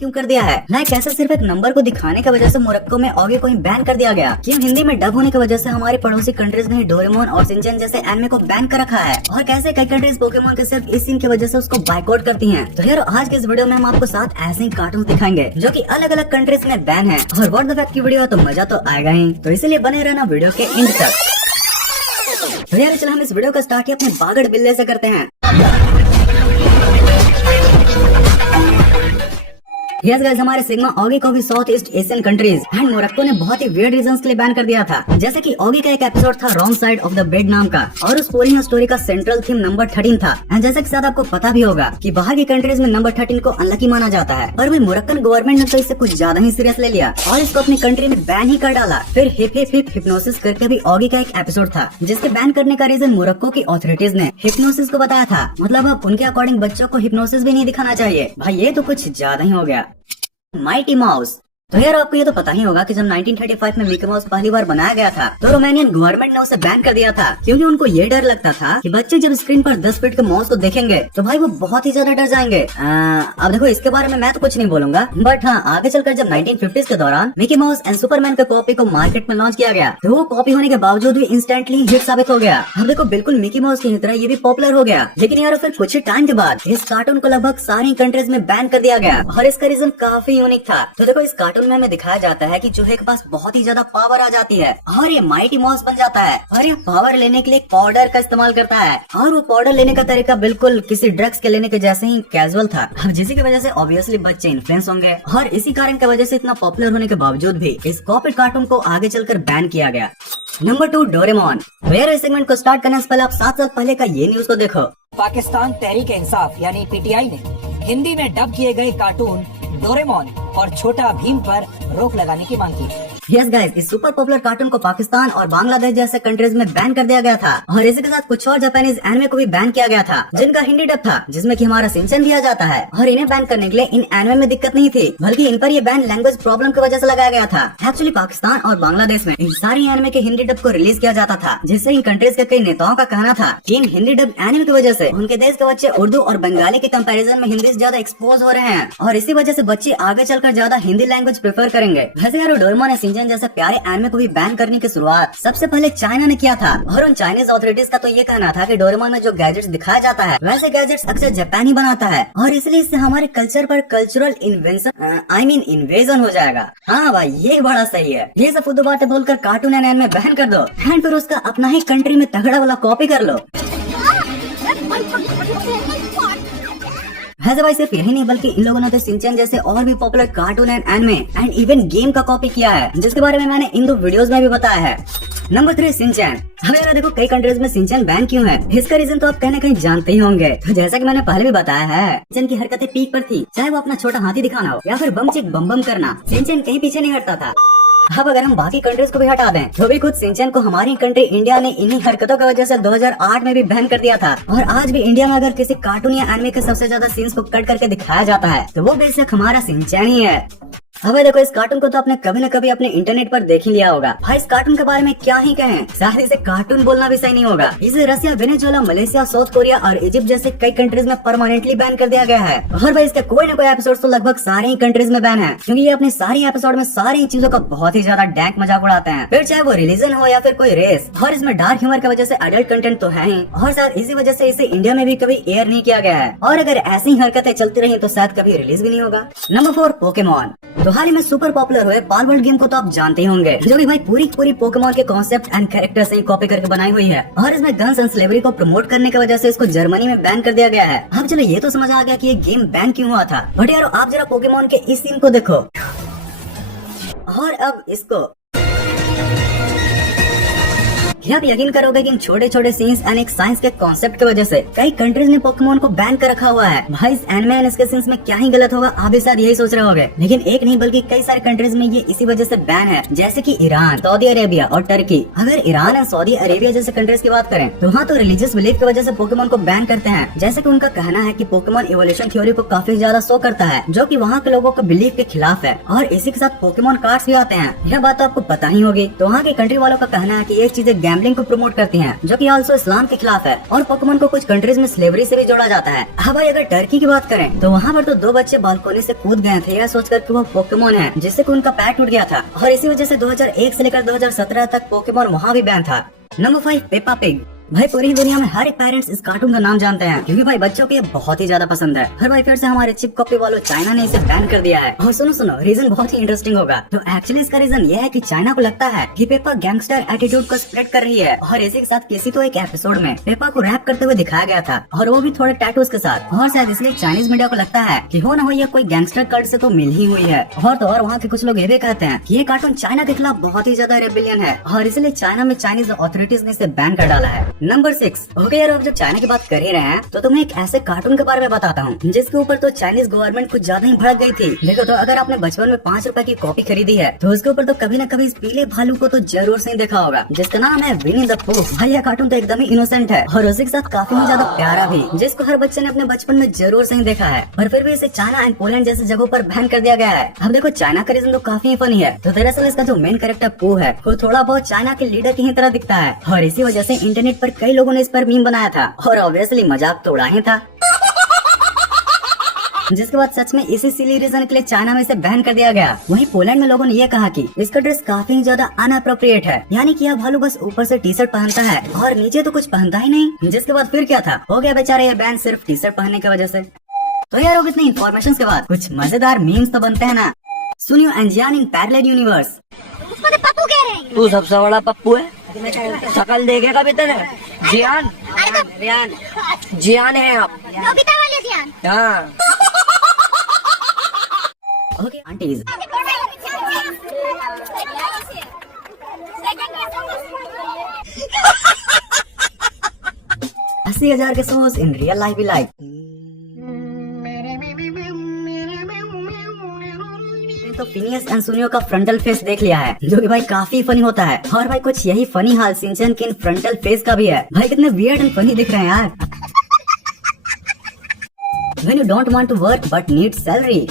क्यों कर दिया है? लाइक कैसे सिर्फ एक नंबर को दिखाने की वजह से मोरक्को में ऑगी को ही बैन कर दिया गया? क्यों हिंदी में डब होने की वजह से हमारे पड़ोसी कंट्रीज ने डोरेमोन और शिनचैन जैसे एनिमे को बैन कर रखा है? और कैसे कई कंट्रीज पोकेमोन के सिर्फ इस सीन की वजह से उसको बाइकआउट करती हैं? तो यार आज के इस वीडियो में हम आपको 7 ऐसे ही कार्टून दिखाएंगे जो कि अलग अलग कंट्रीज में बैन है। और व्हाट द फैक्ट की वीडियो है तो मजा तो आएगा ही, तो इसलिए बने रहना वीडियो के एंड तक। तो यार चलो हम इस वीडियो का स्टार्ट ही अपने बागड़ बिल्ले से करते हैं। यस गाइस, हमारे सिग्मा ऑगी को भी south east Asian countries and Morocco ने बहुत ही वियर्ड रीजंस के लिए बैन कर दिया था। जैसे कि ऑगी का एक एपिसोड था wrong side of the bed नाम का, और उस पूरी स्टोरी का सेंट्रल थीम नंबर 13 था। एंड जैसे कि शायद आपको पता भी होगा कि बाहर की कंट्रीज में नंबर 13 को अनलकी माना जाता है, और वही मोरक्कन गवर्नमेंट ने तो इसे कुछ ज्यादा ही सीरियस ले लिया और इसको अपनी कंट्री में बैन ही कर डाला। फिर हिप हिप हिप हिप्नोसिस करके भी ऑगी का एक एपिसोड था जिसके बैन करने का रीजन मोरक्को की अथॉरिटीज ने हिप्नोसिस को बताया था। मतलब अब उनके अकॉर्डिंग बच्चों को हिप्नोसिस भी नहीं दिखाना चाहिए। भाई ये तो कुछ ज्यादा ही हो गया। Mighty mouse. तो यार आपको ये तो पता ही होगा कि जब 1935 में मिकी माउस पहली बार बनाया गया था तो रोमानियन गवर्नमेंट ने उसे बैन कर दिया था, क्योंकि उनको ये डर लगता था कि बच्चे जब स्क्रीन पर 10 फीट के माउस को देखेंगे तो भाई वो बहुत ही ज्यादा डर जाएंगे। अब देखो इसके बारे में मैं तो कुछ नहीं बोलूंगा, बट हाँ आगे चलकर जब 1950s के दौरान मिकी माउस एंड सुपरमैन के कॉपी को मार्केट में लॉन्च किया गया तो वो कॉपी होने के बावजूद भी इंस्टेंटली हिट साबित हो गया। अब देखो बिल्कुल मिकी माउस की तरह ये भी पॉपुलर हो गया, लेकिन यार फिर कुछ ही टाइम के बाद इस कार्टून को लगभग सारी कंट्रीज में बैन कर दिया गया और इसका रीजन काफी यूनिक था। तो देखो इस कार्टून में हमें दिखाया जाता है कि चूहे के पास बहुत ही ज्यादा पावर आ जाती है और ये माइटी माउस बन जाता है, और ये पावर लेने के लिए पाउडर का इस्तेमाल करता है, और वो पाउडर लेने का तरीका बिल्कुल किसी ड्रग्स के लेने के जैसे ही कैजुअल था। अब जिसकी वजह से ऑब्वियसली बच्चे इन्फ्लुएंस होंगे, और इसी कारण की वजह से इतना पॉपुलर होने के बावजूद भी इस कॉपी कार्टून को आगे चलकर बैन किया गया। Number 2 Doraemon. तो यार इस सेगमेंट को स्टार्ट करने से पहले आप 7 साल पहले का ये न्यूज को देखो। पाकिस्तान तहरीक इंसाफ यानी पीटीआई ने हिंदी में डब किए गए कार्टून डोरेमोन और छोटा भीम पर रोक लगाने की मांग की। यस गाइस, इस सुपर पॉपुलर कार्टून को पाकिस्तान और बांग्लादेश जैसे कंट्रीज में बैन कर दिया गया था, और इसी के साथ कुछ और जापानीज एनिमे को भी बैन किया गया था जिनका हिंदी डब था, जिसमें कि हमारा शिनचैन दिया जाता है। और इन्हें बैन करने के लिए इन एनिमे में दिक्कत नहीं थी, बल्कि इन पर ये बैन लैंग्वेज प्रॉब्लम की वजह से लगाया गया था। एक्चुअली पाकिस्तान और बांग्लादेश में इन सारी एनिमे के हिंदी डब को रिलीज किया जाता था, जिससे इन कंट्रीज के कई नेताओं का कहना था कि इन हिंदी डब एनिमे की वजह से उनके देश के बच्चे उर्दू और बंगाली के कंपैरिजन में हिंदी से ज्यादा एक्सपोज हो रहे हैं, और इसी वजह से बच्चे आगे चलकर ज्यादा हिंदी लैंग्वेज प्रेफर करेंगे। वैसे यार डोरेमोन और शिनचैन जैसे प्यारे एनिमे को भी बैन करने की शुरुआत सबसे पहले चाइना ने किया था, और उन चाइनीज अथॉरिटीज का तो ये कहना था कि डोरेमोन में जो गैजेट्स दिखाया जाता है वैसे गैजेट्स अक्सर जापान ही बनाता है, और इसलिए इससे हमारे कल्चर पर कल्चरल इन्वेजन हो जाएगा। हाँ भाई ये बड़ा सही है। ये सब फुद्दू बातें बोलकर कार्टून एंड एनिमे बैन कर दो, एंड फिर उसका अपना ही कंट्री में तगड़ा वाला कॉपी कर लो। वैसे भाई सिर्फ यही नहीं, बल्कि इन लोगों ने तो शिनचैन जैसे और भी popular cartoon and anime and even game का कॉपी किया है, जिसके बारे में मैंने इन 2 वीडियोस में भी बताया है। Number 3 Shinchan. हमें देखो कई कंट्रीज में शिनचैन बैन क्यों है, इसका रीजन तो आप कहीं ना कहीं जानते ही होंगे। तो जैसा कि मैंने पहले भी बताया है, शिनचैन की हरकतें पीक पर थी, चाहे वो अपना छोटा हाथी दिखाना हो या फिर बम चिक बम बम करना, शिनचैन कहीं पीछे नहीं हटता था। अब अगर हम बाकी कंट्रीज को भी हटा दें तो भी खुद शिनचैन को हमारी कंट्री इंडिया ने इन्हीं हरकतों की वजह से 2008 में भी बैन कर दिया था, और आज भी इंडिया में अगर किसी कार्टून या एनिमे के सबसे ज्यादा सीन्स को कट करके दिखाया जाता है तो वो बेशक हमारा शिनचैन ही है। अब देखो इस कार्टून को तो आपने कभी न कभी अपने इंटरनेट पर देख ही लिया होगा। भाई इस कार्टून के बारे में क्या ही कहें, शायद इसे कार्टून बोलना भी सही नहीं होगा। इसे रसिया, वेनेजुएला, मलेशिया, साउथ कोरिया और इजिप्ट जैसे कई कंट्रीज में परमानेंटली बैन कर दिया गया है, और भाई इसके कोई न कोई एपिसोड तो लगभग सारे ही कंट्रीज में बैन है, क्योंकि ये अपने सारी एपिसोड में सारी चीजों का बहुत ही ज्यादा डैंक मजाक उड़ाते हैं, फिर चाहे वो रिलीजन हो या फिर कोई रेस। और इसमें डार्क ह्यूमर की वजह से एडल्ट कंटेंट तो है ही, और शायद इसी वजह से इसे इंडिया में भी कभी एयर नहीं किया गया है, और अगर ऐसी हरकतें चलती रही तो शायद कभी रिलीज भी नहीं होगा। Number 4 Pokemon. तो हाल ही में सुपर पॉपुलर हुए पाल वर्ल्ड गेम को तो आप जानते ही होंगे, जो कि भाई पूरी पोकेमोन के कॉन्सेप्ट एंड कैरेक्टर से ही कॉपी करके बनाई हुई है, और इसमें गन्स एंड स्लेवरी को प्रमोट करने की वजह से इसको जर्मनी में बैन कर दिया गया है। अब चलो ये तो समझ आ गया कि ये गेम बैन क्यों हुआ था, बट यार आप जरा पोकेमोन के इस सीन को देखो, और अब इसको क्या आप यकीन करोगे कि इन छोटे छोटे सीन्स एंड एक साइंस के कॉन्सेप्ट की वजह से कई कंट्रीज ने पोकेमोन को बैन कर रखा हुआ है। भाई इस एनिमे एंड इसके सीन्स में क्या ही गलत होगा, आप भी शायद यही सोच रहे होंगे, लेकिन एक नहीं बल्कि कई सारे कंट्रीज में ये इसी वजह से बैन है, जैसे कि ईरान, सऊदी अरेबिया और टर्की। अगर ईरान एंड सऊदी अरेबिया जैसे कंट्रीज की बात करें तो वहाँ तो रिलीजियस बिलीफ की वजह से पोकेमोन को बैन करते हैं, जैसे कि उनका कहना है कि पोकेमोन इवोल्यूशन थ्योरी को काफी ज्यादा शो करता है, जो कि वहाँ के लोगों के बिलीफ के खिलाफ है, और इसी के साथ पोकेमोन कार्ड्स भी आते हैं। यह बात तो आपको पता ही होगी। तो वहाँ की कंट्री वालों का कहना है कि ये चीजें गैम्बलिंग को प्रमोट करती हैं, जो कि ऑल्सो इस्लाम के खिलाफ है। और पोकेमोन को कुछ कंट्रीज में स्लेवरी से भी जोड़ा जाता है। हाँ भाई, अगर टर्की की बात करें तो वहाँ पर तो 2 बच्चे बालकोनी से कूद गए थे यह सोचकर कि वो पोकेमोन है, जिससे कि उनका पैर टूट गया था। और इसी वजह से 2001 से लेकर 2017 तक पोकेमोन वहाँ भी बैन था। Number 5, Peppa pig. भाई पूरी दुनिया में हर एक पेरेंट्स इस कार्टून का नाम जानते हैं, क्योंकि भाई बच्चों को ये बहुत ही ज्यादा पसंद है। हर भाई फिर से हमारे चिप कॉपी वालों चाइना ने इसे बैन कर दिया है। और सुनो रीजन बहुत ही इंटरेस्टिंग होगा। तो एक्चुअली इसका रीजन ये है कि चाइना को लगता है कि पेपा गैंगस्टर एटीट्यूड को स्प्रेड कर रही है। और इसी के साथ किसी तो एक एपिसोड में पेपा को रैप करते हुए दिखाया गया था, और वो भी थोड़े टैटूज के साथ। और शायद इसलिए चाइनीज मीडिया को लगता है कि हो ना हो ये कोई गैंगस्टर कल्ट से तो मिल ही हुई है। और वहाँ के कुछ लोग ये भी कहते हैं कि ये कार्टून चाइना के खिलाफ बहुत ही ज्यादा रेबेलियन है, और इसलिए चाइना में चाइनीज अथॉरिटीज ने इसे बैन कर डाला है। नंबर 6। ओके यार, अब जब चाइना की बात कर ही रहे हैं तो तुम्हें एक ऐसे कार्टून के बारे में बताता हूँ जिसके ऊपर तो चाइनीज गवर्नमेंट कुछ ज्यादा ही भड़क गई थी। देखो तो अगर आपने बचपन में 5 रुपए की कॉपी खरीदी है तो उसके ऊपर तो कभी न कभी इस पीले भालू को तो जरूर से देखा होगा, जिसका नाम है विनी द पूह। भाई यह कार्टून तो एकदम ही इनोसेंट है और उसी के साथ काफी ज्यादा प्यारा भी, जिसको हर बच्चे ने अपने बचपन में जरूर से देखा है। और फिर भी इसे चाइना एंड पोलैंड जैसी जगहों पर बैन कर दिया गया है। अब देखो चाइना का रीजन तो काफी फनी है। तो दरअसल इसका जो मेन कैरेक्टर पूह है वो थोड़ा बहुत चाइना के लीडर की ही तरह दिखता है, और इसी वजह से इंटरनेट पर कई लोगों ने इस पर मीम बनाया था। और ऑब्वियसली मजाक तो उड़ा ही था। जिसके बाद सच में इसी सिली रीजन के लिए चाइना में इसे बैन कर दिया गया। वहीं पोलैंड में लोगों ने ये कहा कि इसका ड्रेस काफी ज्यादा अनअप्रोप्रिएट है, यानी कि यह भालू बस ऊपर से टी शर्ट पहनता है और नीचे तो कुछ पहनता ही नहीं। जिसके बाद फिर क्या था, हो गया बेचारा ये बैन सिर्फ टी शर्ट पहनने की वजह से। तो यार अब इतनी इन्फॉर्मेशन के बाद कुछ मजेदार मीम्स तो बनते हैं ना। सुनियो एंजियान इन पैरेलल यूनिवर्स। पप्पू कह रहे हैं। तू सबसे बड़ा पप्पू है, शकल देखेगा भी तेरे। जियान, जियान है आप। नोबिता वाले जियान। हाँ। ओके आंटीज, 80,000 के शोज इन रियल लाइफ भी लाइक। तो फिनियस एंड सुनियो का फ्रंटल फेस देख लिया है, जो कि भाई काफी फनी होता है। और भाई कुछ यही फनी हाल शिनचैन के इन फ्रंटल फेस का भी है। भाई कितने वियर्ड एंड फनी दिख रहे हैं यार। When you don't want to work but need salary.